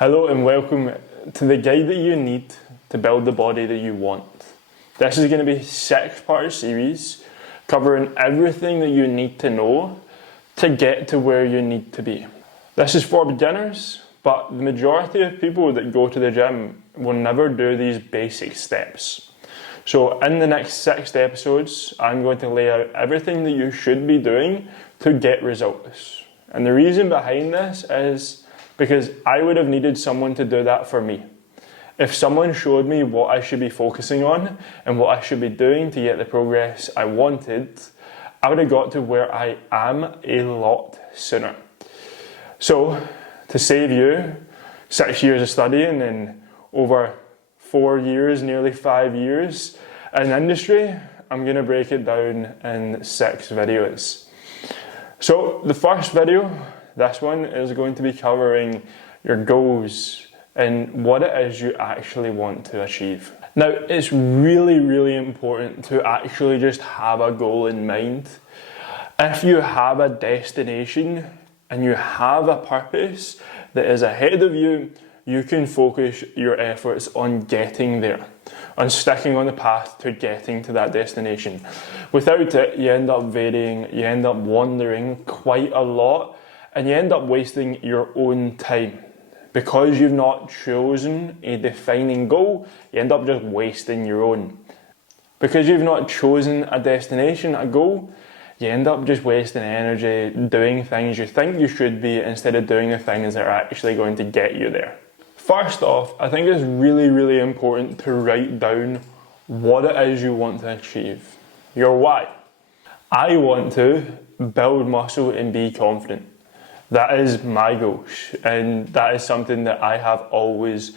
Hello and welcome to the guide that you need to build the body that you want. This is going to be a 6-part series covering everything that you need to know to get to where you need to be. This is for beginners, but the majority of people that go to the gym will never do these basic steps. So in the next 6 episodes, I'm going to lay out everything that you should be doing to get results. And the reason behind this is because I would have needed someone to do that for me. If someone showed me what I should be focusing on and what I should be doing to get the progress I wanted, I would have got to where I am a lot sooner. So, to save you 6 years of studying and over 4 years, nearly 5 years in the industry, I'm going to break it down in 6 videos. So, the first video, this one is going to be covering your goals and what it is you actually want to achieve. Now, it's really important to actually just have a goal in mind. If you have a destination and you have a purpose that is ahead of you, you can focus your efforts on getting there, on sticking on the path to getting to that destination. Without it, you end up varying, you end up wandering quite a lot, and you end up wasting your own time. Because you've not chosen a defining goal, you end up just wasting your own. Because you've not chosen a destination, a goal, you end up just wasting energy doing things you think you should be instead of doing the things that are actually going to get you there. First off, I think it's really important to write down what it is you want to achieve. Your why. I want to build muscle and be confident. That is my goal, and that is something that I have always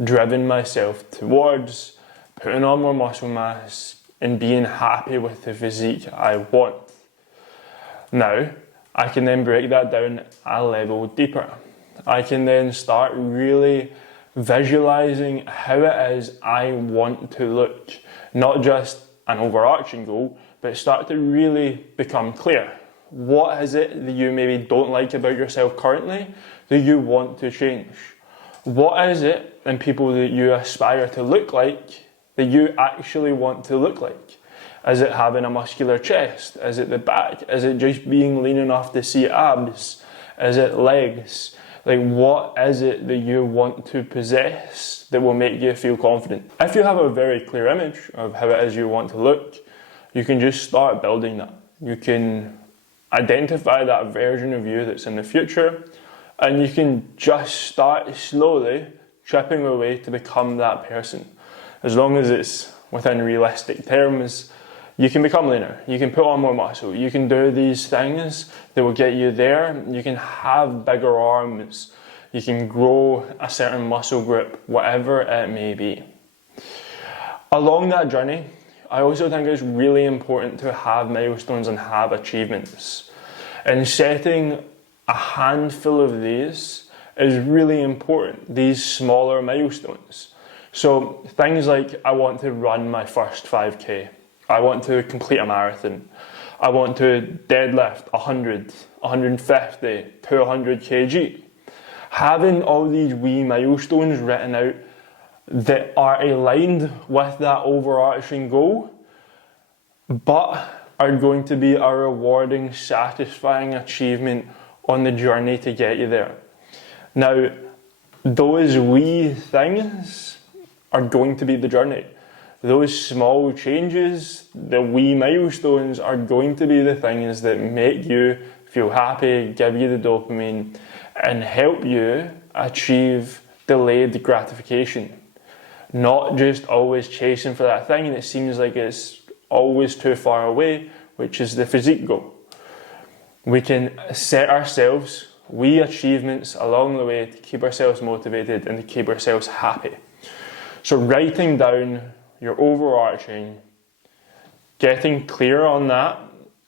driven myself towards, putting on more muscle mass and being happy with the physique I want. Now, I can then break that down a level deeper. I can then start really visualizing how it is I want to look. Not just an overarching goal, but start to really become clear. What is it that you maybe don't like about yourself currently that you want to change? What is it in people that you aspire to look like that you actually want to look like? Is it having a muscular chest? Is it the back? Is it just being lean enough to see abs? Is it legs? Like, what is it that you want to possess that will make you feel confident? If you have a very clear image of how it is you want to look, you can just start building that. You can identify that version of you that's in the future, and you can just start slowly chipping away to become that person. As long as it's within realistic terms, you can become leaner, you can put on more muscle, you can do these things that will get you there, you can have bigger arms, you can grow a certain muscle group, whatever it may be. Along that journey, I also think it's really important to have milestones and have achievements. And setting a handful of these is really important, these smaller milestones. So things like, I want to run my first 5K. I want to complete a marathon. I want to deadlift 100, 150, 200 kg. Having all these wee milestones written out that are aligned with that overarching goal, but are going to be a rewarding, satisfying achievement on the journey to get you there. Now, those wee things are going to be the journey. Those small changes, the wee milestones, are going to be the things that make you feel happy, give you the dopamine, and help you achieve delayed gratification. Not just always chasing for that thing that seems like it's always too far away, which is the physique goal. We can set ourselves wee achievements along the way to keep ourselves motivated and to keep ourselves happy. So writing down your overarching, getting clear on that,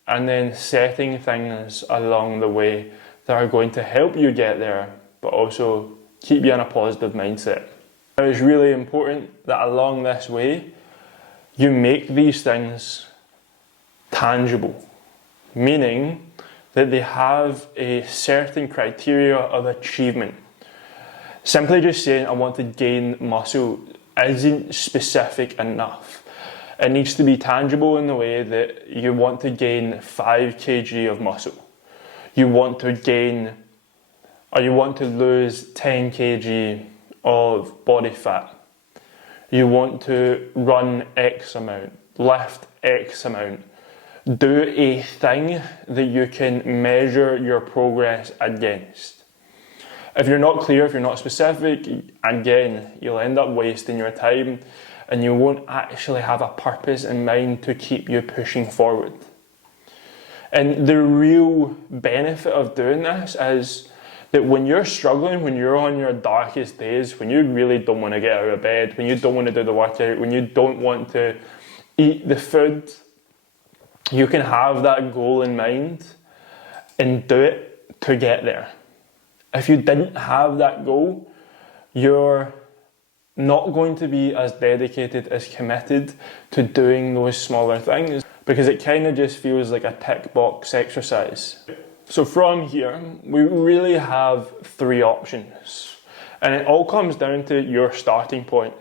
and then setting things along the way that are going to help you get there, but also keep you in a positive mindset. It's really important that along this way, you make these things tangible, meaning that they have a certain criteria of achievement. Simply just saying I want to gain muscle isn't specific enough. It needs to be tangible in the way that you want to gain 5 kg of muscle. You want to gain, or you want to lose 10 kg of body fat. You want to run X amount, lift X amount. Do a thing that you can measure your progress against. If you're not clear, if you're not specific, again, you'll end up wasting your time and you won't actually have a purpose in mind to keep you pushing forward. And the real benefit of doing this is that when you're struggling, when you're on your darkest days, when you really don't want to get out of bed, when you don't want to do the workout, when you don't want to eat the food, you can have that goal in mind and do it to get there. If you didn't have that goal, you're not going to be as dedicated, as committed to doing those smaller things, because it kind of just feels like a tick box exercise. So from here, we really have 3 options, and it all comes down to your starting point.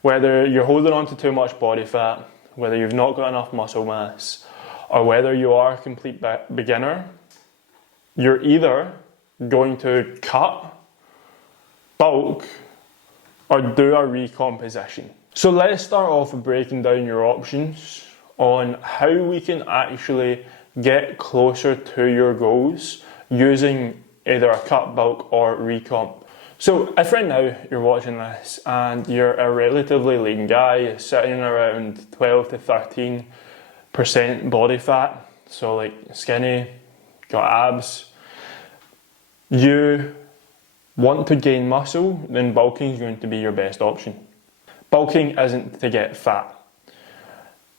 Whether you're holding on to too much body fat, whether you've not got enough muscle mass, or whether you are a complete beginner, you're either going to cut, bulk, or do a recomposition. So let's start off with breaking down your options on how we can actually get closer to your goals using either a cut, bulk, or recomp. So if right now you're watching this and you're a relatively lean guy sitting around 12 to 13% body fat, so like skinny, got abs, you want to gain muscle, then bulking is going to be your best option. Bulking isn't to get fat.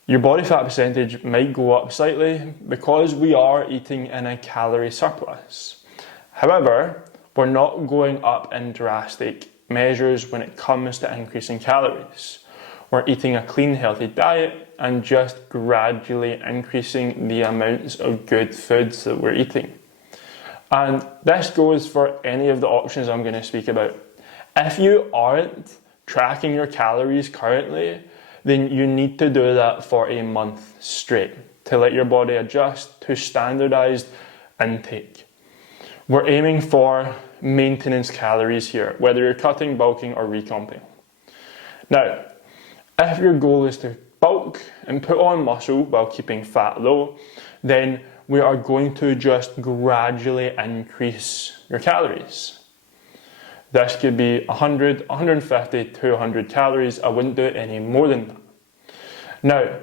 Your body fat percentage might go up slightly because we are eating in a calorie surplus. However, we're not going up in drastic measures when it comes to increasing calories. We're eating a clean, healthy diet and just gradually increasing the amounts of good foods that we're eating. And this goes for any of the options I'm going to speak about. If you aren't tracking your calories currently, then you need to do that for a month straight to let your body adjust to standardized intake. We're aiming for maintenance calories here, whether you're cutting, bulking, or recomping. Now, if your goal is to bulk and put on muscle while keeping fat low, then we are going to just gradually increase your calories. This could be 100, 150, 200 calories. I wouldn't do it any more than that. Now,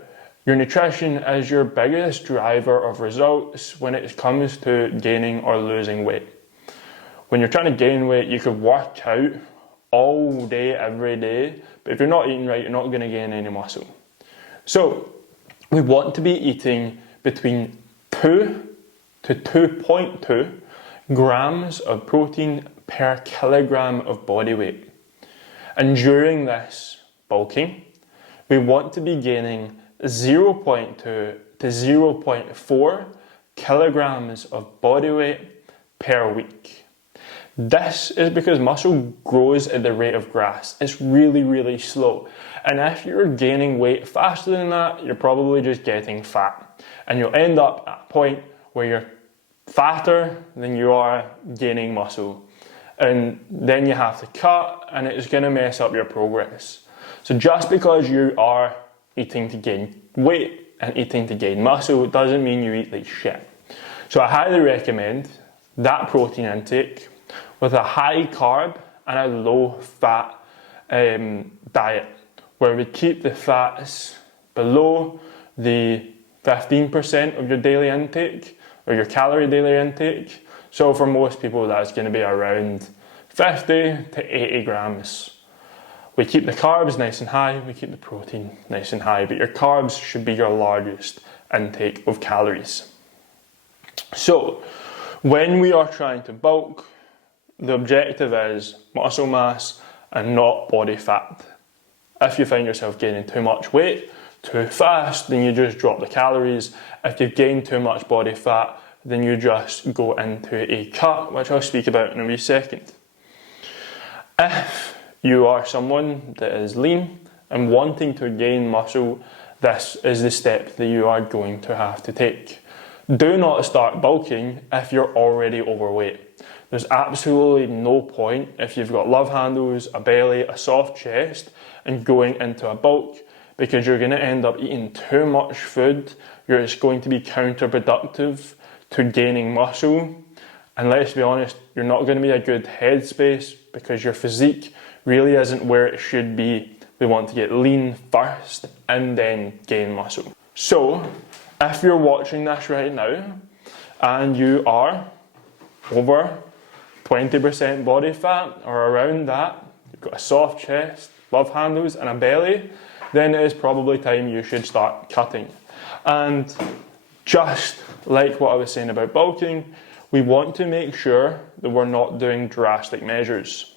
your nutrition is your biggest driver of results when it comes to gaining or losing weight. When you're trying to gain weight, you could work out all day, every day, but if you're not eating right, you're not going to gain any muscle. So, we want to be eating between 2 to 2.2 grams of protein per kilogram of body weight. And during this bulking, we want to be gaining 0.2 to 0.4 kilograms of body weight per week. This is because muscle grows at the rate of grass. It's really, really slow. And if you're gaining weight faster than that, you're probably just getting fat. And you'll end up at a point where you're fatter than you are gaining muscle. And then you have to cut, and it's going to mess up your progress. So just because you are eating to gain weight and eating to gain muscle doesn't mean you eat like shit. So I highly recommend that protein intake with a high carb and a low fat diet, where we keep the fats below the 15% of your daily intake, or your calorie daily intake. So for most people, that's going to be around 50 to 80 grams. We keep the carbs nice and high, we keep the protein nice and high, but your carbs should be your largest intake of calories. So, when we are trying to bulk, the objective is muscle mass and not body fat. If you find yourself gaining too much weight too fast, then you just drop the calories. If you've gained too much body fat, then you just go into a cut, which I'll speak about in a wee second. If you are someone that is lean and wanting to gain muscle, this is the step that you are going to have to take. Do not start bulking if you're already overweight. There's absolutely no point if you've got love handles, a belly, a soft chest, and going into a bulk, because you're going to end up eating too much food. It's going to be counterproductive to gaining muscle. And let's be honest, you're not going to be a good headspace because your physique really isn't where it should be. We want to get lean first and then gain muscle. So, if you're watching this right now and you are over 20% body fat or around that, you've got a soft chest, love handles and a belly, then it is probably time you should start cutting. And just like what I was saying about bulking, we want to make sure that we're not doing drastic measures.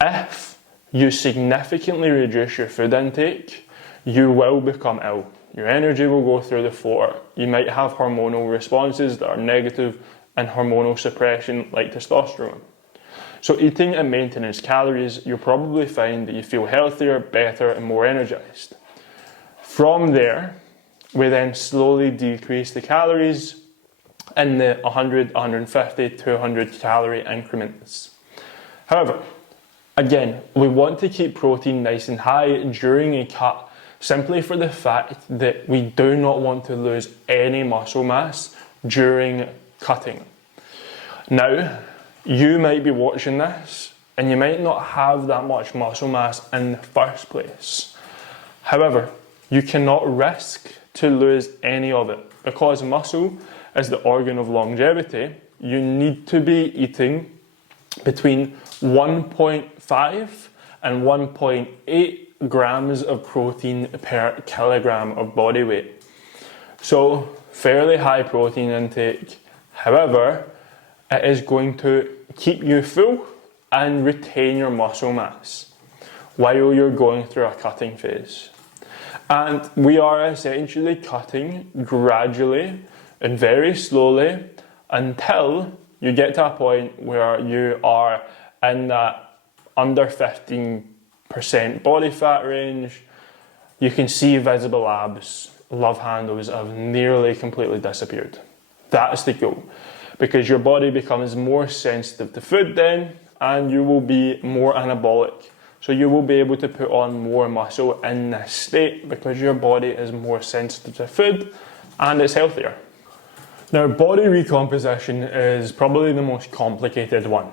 If you significantly reduce your food intake, you will become ill. Your energy will go through the floor. You might have hormonal responses that are negative and hormonal suppression like testosterone. So eating at maintenance calories, you'll probably find that you feel healthier, better and more energized. From there, we then slowly decrease the calories in the 100, 150, 200 calorie increments. However, again, we want to keep protein nice and high during a cut, simply for the fact that we do not want to lose any muscle mass during cutting. Now, you might be watching this and you might not have that much muscle mass in the first place. However, you cannot risk to lose any of it, because muscle is the organ of longevity. You need to be eating between 1.5 and 1.8 grams of protein per kilogram of body weight. So fairly high protein intake. However, it is going to keep you full and retain your muscle mass while you're going through a cutting phase. And we are essentially cutting gradually and very slowly until you get to a point where you are in that under 15% body fat range. You can see visible abs, love handles have nearly completely disappeared. That's the goal, because your body becomes more sensitive to food then, and you will be more anabolic. So you will be able to put on more muscle in this state because your body is more sensitive to food and it's healthier. Now, body recomposition is probably the most complicated one.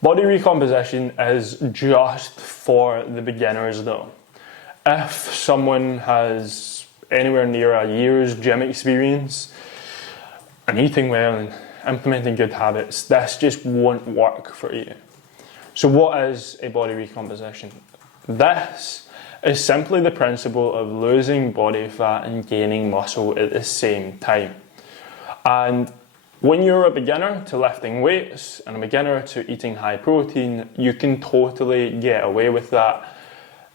Body recomposition is just for the beginners though. If someone has anywhere near a year's gym experience and eating well and implementing good habits, this just won't work for you. So what is a body recomposition? This is simply the principle of losing body fat and gaining muscle at the same time. And when you're a beginner to lifting weights and a beginner to eating high protein, you can totally get away with that.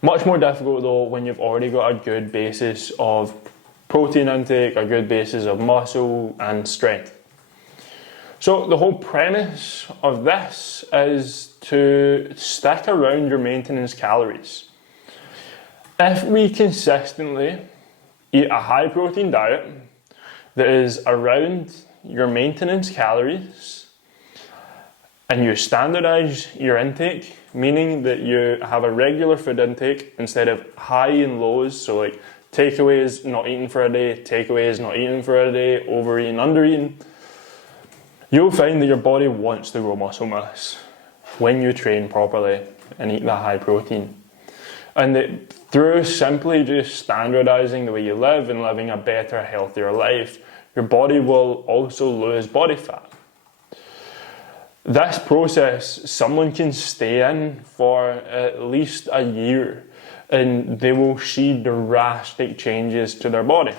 Much more difficult though when you've already got a good basis of protein intake, a good basis of muscle and strength. So the whole premise of this is to stick around your maintenance calories. If we consistently eat a high protein diet that is around your maintenance calories and you standardize your intake, meaning that you have a regular food intake instead of high and lows, so like takeaways, not eating for a day, takeaways, not eating for a day, overeating, undereating, you'll find that your body wants to grow muscle mass when you train properly and eat that high protein. And that through simply just standardizing the way you live and living a better, healthier life, your body will also lose body fat. This process, someone can stay in for at least a year and they will see drastic changes to their body.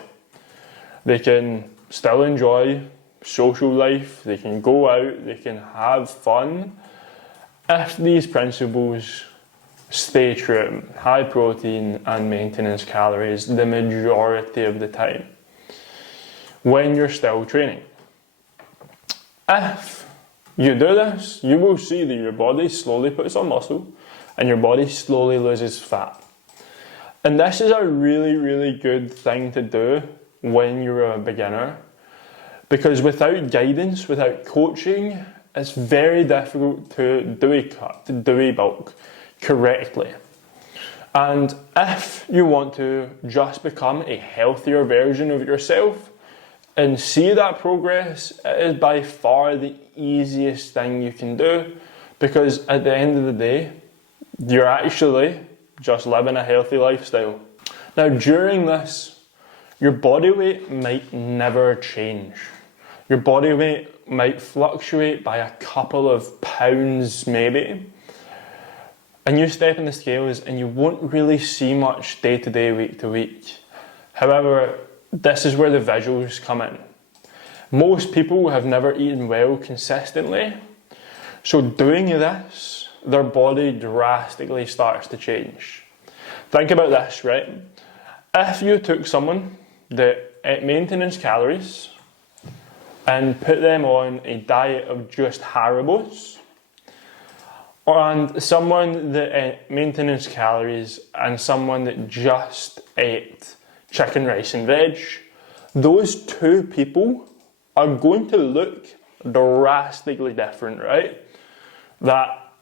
They can still enjoy social life, they can go out, they can have fun if these principles stay true. High protein and maintenance calories the majority of the time when you're still training. If you do this, you will see that your body slowly puts on muscle and your body slowly loses fat. And this is a really, really good thing to do when you're a beginner, because without guidance, without coaching, it's very difficult to do a cut, to do a bulk correctly. And if you want to just become a healthier version of yourself and see that progress, it is by far the easiest thing you can do, because at the end of the day, you're actually just living a healthy lifestyle. Now, during this, your body weight might never change. Your body weight might fluctuate by a couple of pounds maybe. And you step in the scales and you won't really see much day to day, week to week. However, this is where the visuals come in. Most people have never eaten well consistently, so doing this, their body drastically starts to change. Think about this, right? If you took someone that ate maintenance calories and put them on a diet of just Haribos, and someone that ate maintenance calories and someone that just ate chicken, rice and veg, those two people are going to look drastically different, right? That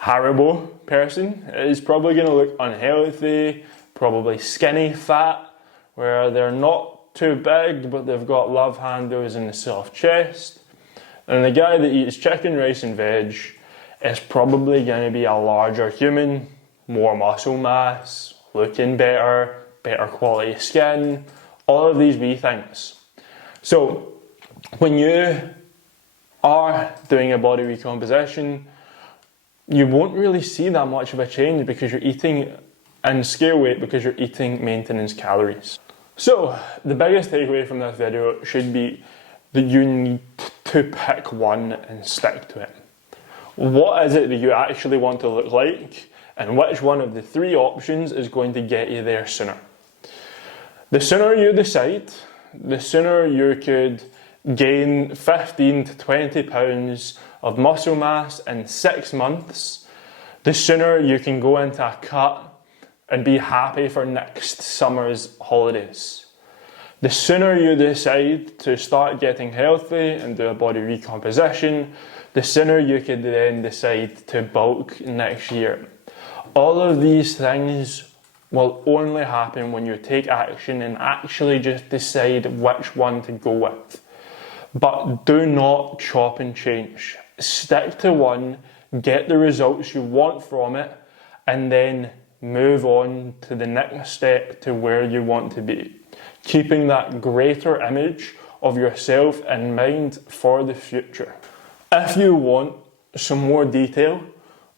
Haribo person is probably going to look unhealthy, probably skinny fat, where they're not too big but they've got love handles and a soft chest. And the guy that eats chicken, rice and veg is probably going to be a larger human, more muscle mass, looking better, better quality skin, all of these wee things. So when you are doing a body recomposition, you won't really see that much of a change because you're eating and scale weight because you're eating maintenance calories. So the biggest takeaway from this video should be that you need to pick one and stick to it. What is it that you actually want to look like, and which one of the three options is going to get you there sooner? The sooner you decide, the sooner you could gain 15 to 20 pounds of muscle mass in 6 months, the sooner you can go into a cut and be happy for next summer's holidays. The sooner you decide to start getting healthy and do a body recomposition, the sooner you could then decide to bulk next year. All of these things will only happen when you take action and actually just decide which one to go with. But do not chop and change. Stick to one, get the results you want from it, and then move on to the next step to where you want to be. Keeping that greater image of yourself in mind for the future. If you want some more detail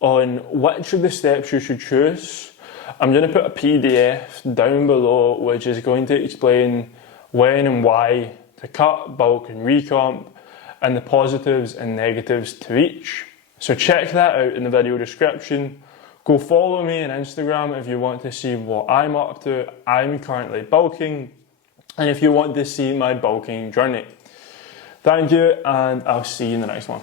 on which of the steps you should choose, I'm going to put a PDF down below which is going to explain when and why to cut, bulk and recomp, and the positives and negatives to each. So check that out in the video description. Go follow me on Instagram if you want to see what I'm up to. I'm currently bulking, and if you want to see my bulking journey. Thank you, and I'll see you in the next one.